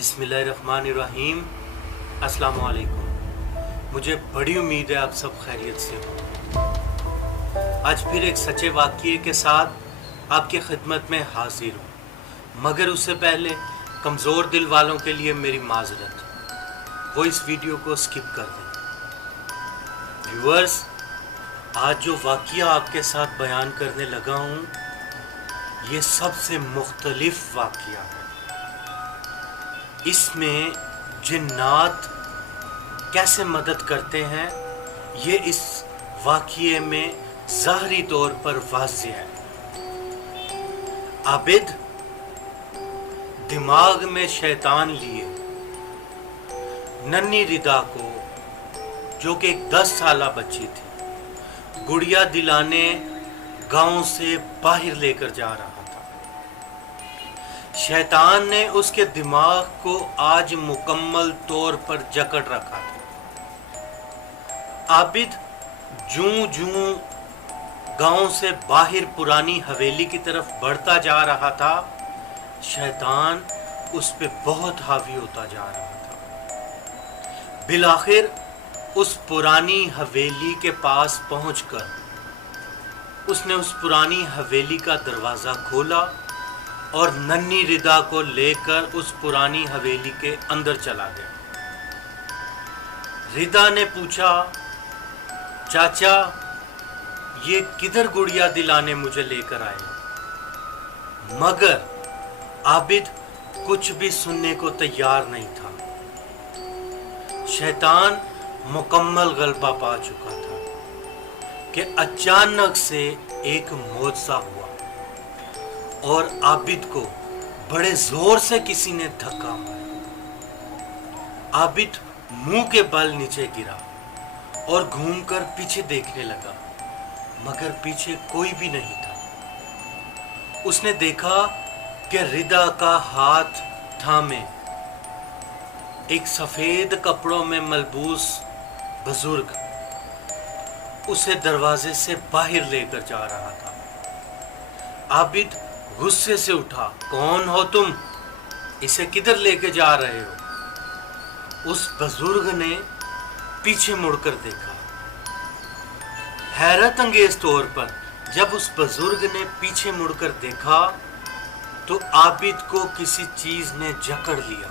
बिस्मिल्लाहिर्रहमानिर्रहीम। अस्सलाम वालेकुम। मुझे बड़ी उम्मीद है आप सब खैरियत से हो। आज फिर एक सच्चे वाक़ये के साथ आपकी खिदमत में हाजिर हूँ, मगर उससे पहले कमज़ोर दिल वालों के लिए मेरी माजरत, वो इस वीडियो को स्किप कर दें। व्यूअर्स, आज जो वाक़या आपके साथ बयान करने लगा हूँ, ये सबसे मुख्तलिफ वाक़या है। इसमें जिन्नात कैसे मदद करते हैं, ये इस वाक़ये में ज़ाहरी तौर पर वाज़ेह है। आबिद दिमाग में शैतान लिए नन्ही रिदा को, जो कि एक 10 साला बच्ची थी, गुड़िया दिलाने गांव से बाहर लेकर जा रहा था। शैतान ने उसके दिमाग को आज मुकम्मल तौर पर जकड़ रखा था। आबिद जूं जूं गांव से बाहर पुरानी हवेली की तरफ बढ़ता जा रहा था, शैतान उस पे बहुत हावी होता जा रहा था। बिलाखिर उस पुरानी हवेली के पास पहुंचकर उसने उस पुरानी हवेली का दरवाज़ा खोला और नन्ही रिदा को लेकर उस पुरानी हवेली के अंदर चला गया। रिदा ने पूछा, चाचा ये किधर गुड़िया दिलाने मुझे लेकर आए? मगर आबिद कुछ भी सुनने को तैयार नहीं था। शैतान मुकम्मल गलबा पा चुका था कि अचानक से एक मौजज़ा हुआ और आबिद को बड़े जोर से किसी ने धक्का मारा। आबिद मुंह के बल नीचे गिरा और घूमकर पीछे देखने लगा, मगर पीछे कोई भी नहीं था। उसने देखा कि रिदा का हाथ थामे एक सफेद कपड़ों में मलबूस बुजुर्ग उसे दरवाजे से बाहर लेकर जा रहा था। आबिद गुस्से से उठा, कौन हो तुम? इसे किधर लेके जा रहे हो? उस बुजुर्ग ने पीछे मुड़कर देखा। हैरत अंगेज तौर पर जब उस बुजुर्ग ने पीछे मुड़कर देखा तो आबिद को किसी चीज ने जकड़ लिया।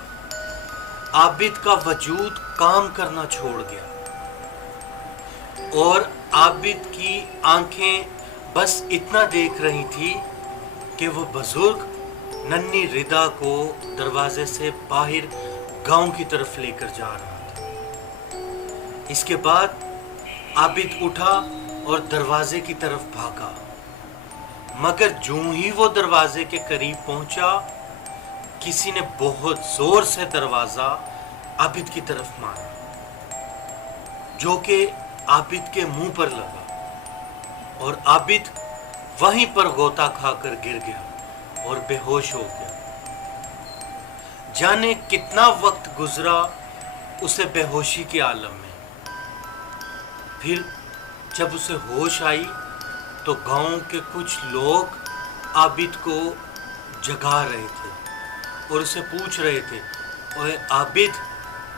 आबिद का वजूद काम करना छोड़ गया और आबिद की आंखें बस इतना देख रही थी कि वो बुजुर्ग नन्ही रिदा को दरवाजे से बाहर गांव की तरफ लेकर जा रहा था। इसके बाद आबिद उठा और दरवाजे की तरफ भागा, मगर जूं ही वो दरवाजे के करीब पहुंचा, किसी ने बहुत जोर से दरवाजा आबिद की तरफ मारा, जो कि आबिद के मुंह पर लगा और आबिद वहीं पर गोता खाकर गिर गया और बेहोश हो गया। जाने कितना वक्त गुजरा उसे बेहोशी के आलम में। फिर जब उसे होश आई तो गांव के कुछ लोग आबिद को जगा रहे थे और उसे पूछ रहे थे, ओए आबिद,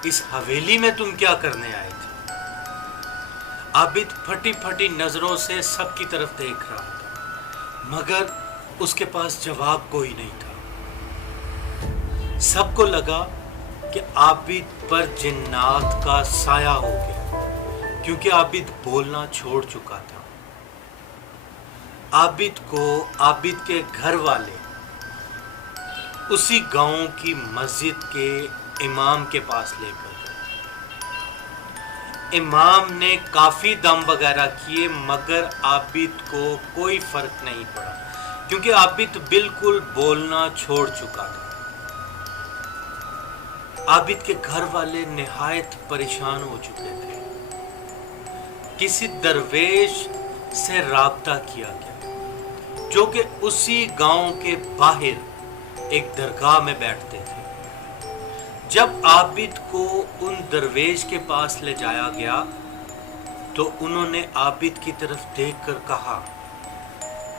इस हवेली में तुम क्या करने आए थे? आबिद फटी फटी नजरों से सबकी तरफ देख रहा था, मगर उसके पास जवाब कोई नहीं था। सबको लगा कि आबिद पर जिन्नात का साया हो गया, क्योंकि आबिद बोलना छोड़ चुका था। आबिद को आबिद के घर वाले उसी गांव की मस्जिद के इमाम के पास लेकर गए। इमाम ने काफी दम वगैरह किए, मगर आबिद को कोई फर्क नहीं पड़ा, क्योंकि आबिद बिल्कुल बोलना छोड़ चुका था। आबिद के घर वाले निहायत परेशान हो चुके थे। किसी दरवेश से राब्ता किया गया, जो कि उसी गांव के बाहर एक दरगाह में बैठते थे। जब आबिद को उन दरवेश के पास ले जाया गया तो उन्होंने आबिद की तरफ देखकर कहा,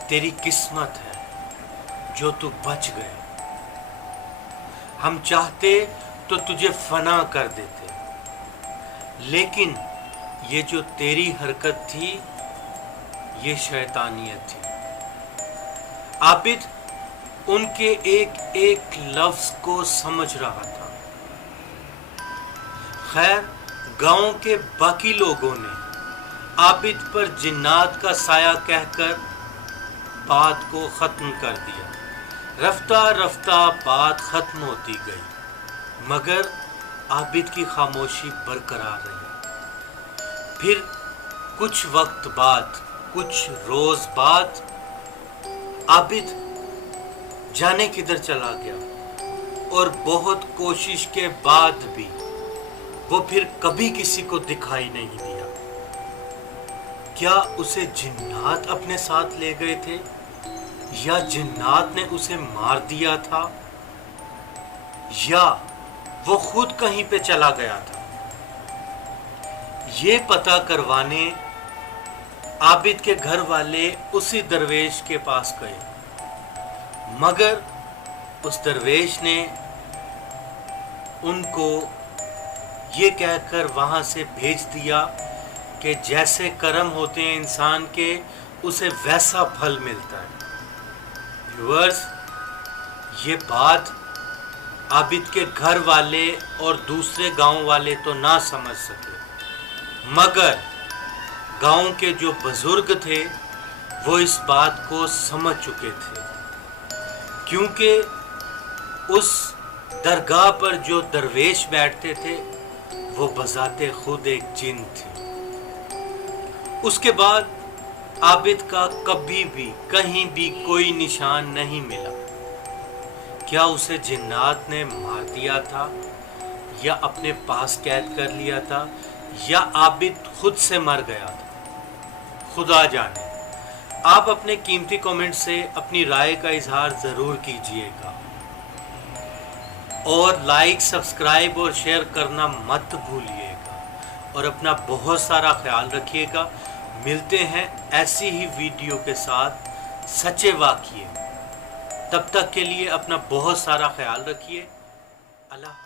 तेरी किस्मत है जो तू बच गए। हम चाहते तो तुझे फना कर देते, लेकिन ये जो तेरी हरकत थी ये शैतानियत थी। आबिद उनके एक एक लफ्ज को समझ रहा था। खैर, गांव के बाकी लोगों ने आबिद पर जिन्नात का साया कहकर बात को ख़त्म कर दिया। रफ्ता रफ्ता बात ख़त्म होती गई, मगर आबिद की खामोशी बरकरार रही। फिर कुछ वक्त बाद, कुछ रोज़ बाद, आबिद जाने किधर चला गया और बहुत कोशिश के बाद भी वो फिर कभी किसी को दिखाई नहीं दिया। क्या उसे जिन्नात अपने साथ ले गए थे या जिन्नात ने उसे मार दिया था या वो खुद कहीं पे चला गया था? ये पता करवाने आबिद के घर वाले उसी दरवेश के पास गए, मगर उस दरवेश ने उनको ये कहकर वहाँ से भेज दिया कि जैसे कर्म होते हैं इंसान के, उसे वैसा फल मिलता है। व्यूअर्स, ये बात आबिद के घर वाले और दूसरे गांव वाले तो ना समझ सके, मगर गांव के जो बुजुर्ग थे वो इस बात को समझ चुके थे, क्योंकि उस दरगाह पर जो दरवेश बैठते थे वो बजाते खुद एक जिन थे। उसके बाद आबिद का कभी भी कहीं भी कोई निशान नहीं मिला। क्या उसे जिन्नात ने मार दिया था या अपने पास कैद कर लिया था या आबिद खुद से मर गया था? खुदा जाने। आप अपने कीमती कमेंट से अपनी राय का इजहार ज़रूर कीजिएगा और लाइक, सब्सक्राइब और शेयर करना मत भूलिएगा और अपना बहुत सारा ख्याल रखिएगा। मिलते हैं ऐसी ही वीडियो के साथ सच्चे वाक़ये। तब तक के लिए अपना बहुत सारा ख्याल रखिए। अल्लाह।